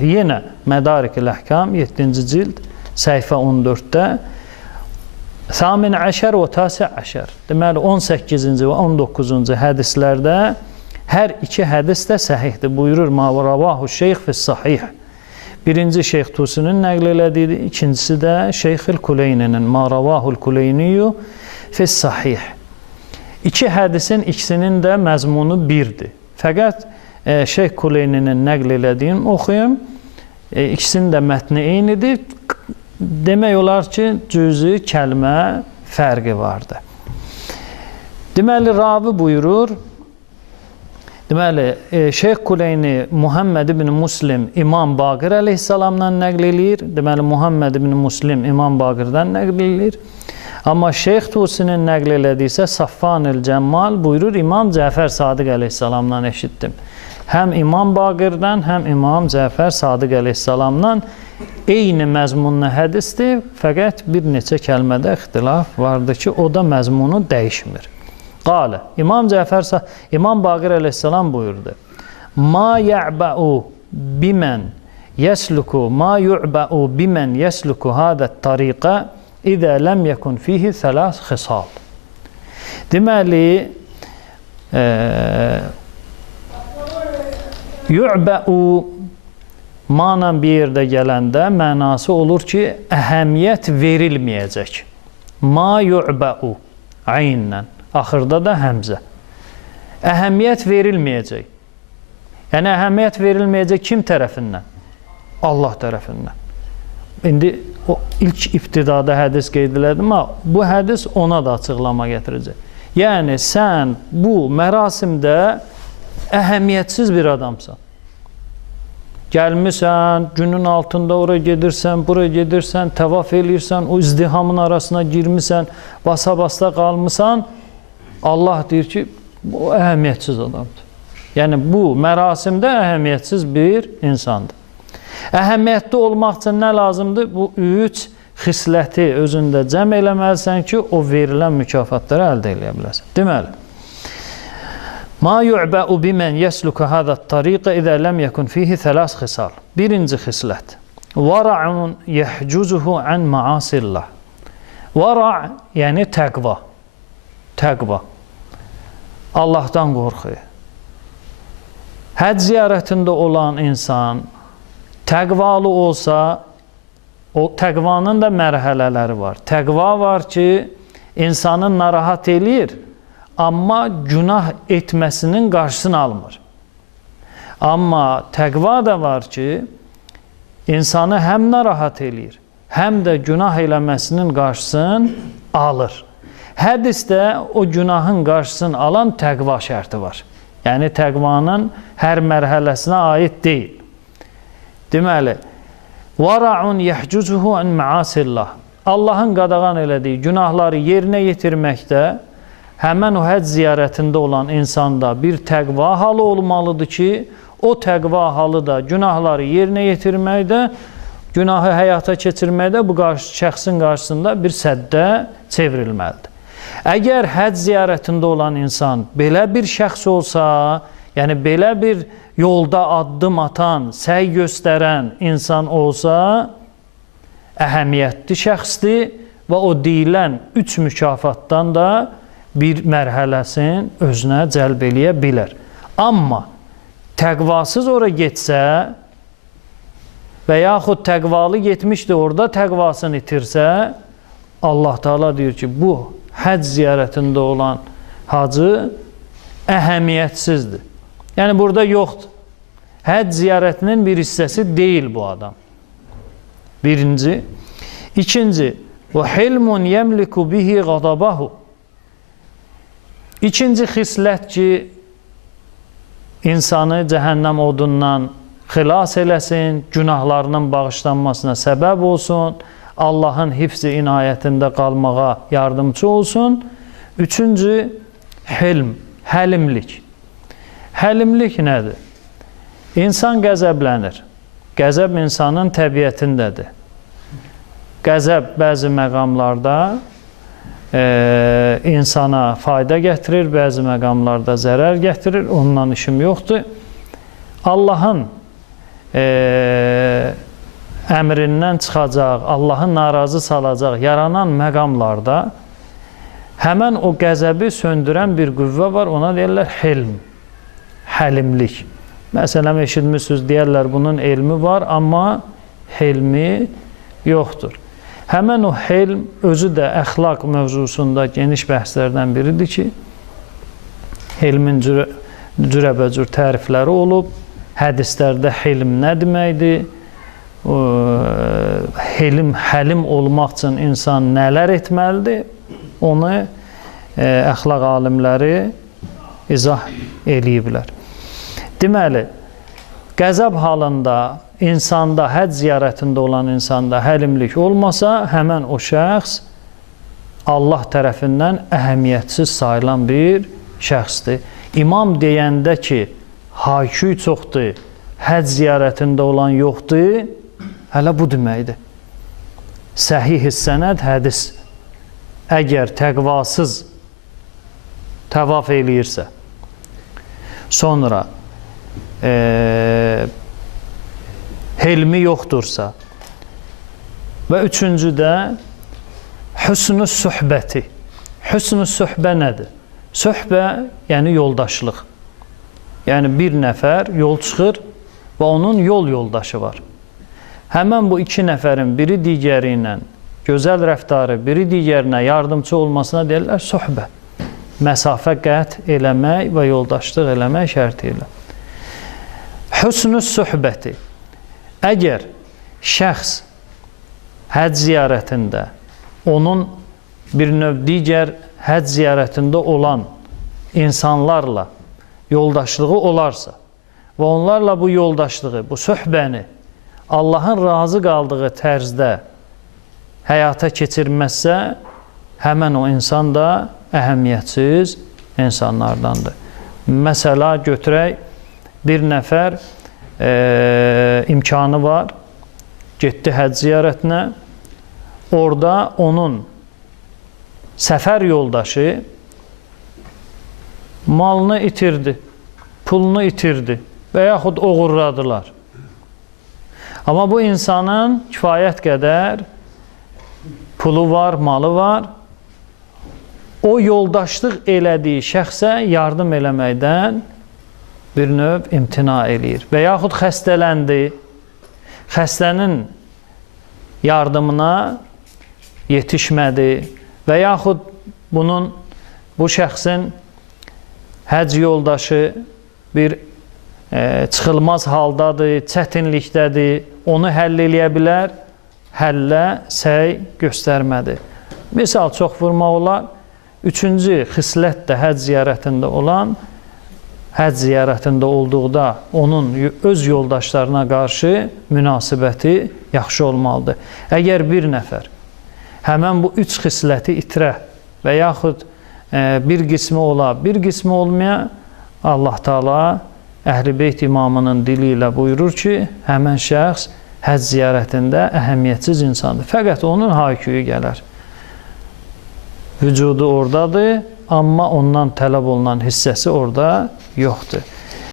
Yenə Mədarik-ül Əhkam 7-ci cild səhifə 14-də Samin əşər və tasi əşər. Deməli 18-ci və 19-cu hədislərdə hər iki hədis də səhihdir. Buyurur Mavravahu Şeyx fis Sahih. Birinci Şeyx Tusinin nəql elədiyi, ikincisi də Şeyxil Kuleyninin Mavravahul Kuleyniyu fis Sahih. İki hədisin ikisinin də məzmunu birdir. Fəqət Şeyx Kuleyninin nəql elədiyini oxuyum. İkisinin də mətni eynidir. Demək olar ki, cüzü kəlmə fərqi vardır. Deməli, ravi buyurur, deməli, Şeyx Kuleyni Muhammed ibn Muslim İmam Baqir əleyhissalamdan nəql eləyir. Deməli, Muhammed ibn Muslim İmam Baqirdən nəql eləyir. Amma Şeyx Tusinin nəql elədiysə Safvanil Cəmmal buyurur, İmam Cəfər Sadiq əleyhissalamdan eşitdim. Həm İmam Baqirdən, həm İmam Cəfər Sadiq əleyhissalamdan eyni məzmunlu hədisdir, fəqət bir neçə kəlmədə ixtilaf vardır ki, o da məzmunu dəyişmir. Qalə, İmam Baqir əleyhissalam buyurdu, Ma ya'ba'u bimən yəsluku, ma yu'ba'u bimən yəsluku hadət tariqə İdə ləm yəkun fihi thələs xisal. Deməli, yu'bə'u manan bir yerdə gələndə mənası olur ki, əhəmiyyət verilməyəcək. Ma yu'bə'u aynən, axırda da həmzə. Əhəmiyyət verilməyəcək. Yəni, əhəmiyyət verilməyəcək kim tərəfindən? Allah tərəfindən. İndi o ilk ibtidada hədis qeyd elədim, amma bu hədis ona da açıqlama gətirəcək. Yəni, sən bu mərasimdə əhəmiyyətsiz bir adamsan. Gəlmirsən, günün altında oraya gedirsən, buraya gedirsən, təvaf eləyirsən, o izdihamın arasına girmirsən, basa-basta qalmısan, Allah deyir ki, bu əhəmiyyətsiz adamdır. Yəni, bu mərasimdə əhəmiyyətsiz bir insandır. Əhəmiyyətli olmaq üçün nə lazımdır? Bu üç xisləti özündə cəm eləməlisən ki, o verilən mükafatları əldə eləyə biləsən. Deməli, Ma yu'bə'u bimən yəsluku hadət tariqə idə ləm yəkun fihi thələs xisal. Birinci xislət. Vara'un yəhcuzuhu ən maasillah. Vara' yəni təqva. Təqva. Allahdan qorxu. Həcc ziyarətində olan insan təqvalı olsa, o təqvanın da mərhələləri var. Təqva var ki, insanı narahat eləyir, amma günah etməsinin qarşısını almır. Amma təqva da var ki, insanı həm narahat eləyir, həm də günah eləməsinin qarşısını alır. Hədisdə o günahın qarşısını alan təqva şərti var. Yəni, təqvanın hər mərhələsinə aid deyil. Deməli, Vara'un yəhcuzuhu ən maasillah. Allahın qadağan elədiyi günahları yerinə yetirməkdə həmən o həcc ziyarətində olan insanda bir təqva halı olmalıdır ki, o təqva halı da günahları yerinə yetirməkdə, günahı həyata keçirməkdə bu şəxsin qarşısında bir səddə çevrilməlidir. Əgər həcc ziyarətində olan insan belə bir şəxs olsa, yəni belə bir yolda addım atan, səy göstərən insan olsa, əhəmiyyətli şəxsdir və o deyilən üç mükafatdan da bir mərhələsini özünə cəlb eləyə bilər. Amma təqvasız ora getsə və yaxud təqvalı getmişdir, orada təqvasını itirsə, Allah Teala deyir ki, bu həcc ziyarətində olan hacı əhəmiyyətsizdir. Yəni, burada yoxdur. Həcc ziyarətinin bir hissəsi deyil bu adam. Birinci. İkinci. وَحِلْمٌ يَمْلِكُ بِهِ غَضَبَهُ. İkinci xislət ki, insanı cəhənnəm odundan xilas eləsin, günahlarının bağışlanmasına səbəb olsun, Allahın hifz-i inayətində qalmağa yardımcı olsun. Üçüncü, hilm, həlimlik. Həlimlik nədir? İnsan qəzəblənir. Qəzəb insanın təbiətindədir. Qəzəb bəzi məqamlarda insana fayda gətirir, bəzi məqamlarda zərər gətirir, ondan işim yoxdur. Allahın əmrindən çıxacaq, Allahı narazı salacaq, yaranan məqamlarda həmən o qəzəbi söndürən bir qüvvə var, ona deyirlər hilm, həlimlik. Məsələn, eşitmişsiniz, deyərlər bunun elmi var, amma hilmi yoxdur. Həmən o hilm özü də əxlaq mövzusunda geniş bəhslərdən biridir ki, hilmin cürəbəcür tərifləri olub, hədislərdə hilm nə deməkdir, həlim olmaq üçün insan nələr etməlidir, onu əxlaq alimləri izah eləyiblər. Deməli, qəzəb halında insanda, həcc ziyarətində olan insanda həlimlik olmasa, həmən o şəxs Allah tərəfindən əhəmiyyətsiz sayılan bir şəxsdir. İmam deyəndə ki, hayküy çoxdur, həcc ziyarətində olan yoxdur, hələ bu deməkdir. Səhih sənəd hədis əgər təqvasız təvaf eləyirsə, sonra helmi yoxdursa və üçüncüdə hüsnü söhbəti. Hüsnü söhbə nədir? Söhbə, yəni yoldaşlıq. Yəni bir nəfər yol çıxır və onun yol yoldaşı var. Həmən bu iki nəfərin biri digəri ilə gözəl rəftarı, biri digərinə yardımcı olmasına deyirlər söhbə. Məsafə qət eləmək və yoldaşlıq eləmək şərti ilə. Hüsnü söhbəti. Əgər şəxs həcc ziyarətində onun bir növ digər həcc ziyarətində olan insanlarla yoldaşlığı olarsa və onlarla bu yoldaşlığı, bu söhbəni Allahın razı qaldığı tərzdə həyata keçirməzsə, həmən o insan da əhəmiyyətsiz insanlardandır. Məsəla götürək, bir nəfər imkanı var, getdi həcc ziyarətinə, orada onun səfər yoldaşı malını itirdi, pulunu itirdi və yaxud oğurladılar. Amma bu insanın kifayət qədər pulu var, malı var, o yoldaşlıq elədiyi şəxsə yardım eləməkdən bir növ imtina eləyir. Və yaxud xəstələndi, xəstənin yardımına yetişmədi və yaxud bu şəxsin həcc yoldaşı bir çıxılmaz haldadır, çətinlikdədir, onu həll eləyə bilər, həllə səy göstərmədi. Misal çox vurmaq olar. Üçüncü xislət də həcc ziyarətində olan, həcc ziyarətində olduqda onun öz yoldaşlarına qarşı münasibəti yaxşı olmalıdır. Əgər bir nəfər həmən bu üç xisləti itirə və yaxud bir qismi ola, bir qismi olmaya, Allah Teala Əhl-i Beyt imamının dili ilə buyurur ki, həmən şəxs həcc ziyarətində əhəmiyyətsiz insandır. Fəqət onun hayküyü gələr. Vücudu oradadır, amma ondan tələb olunan hissəsi orada yoxdur.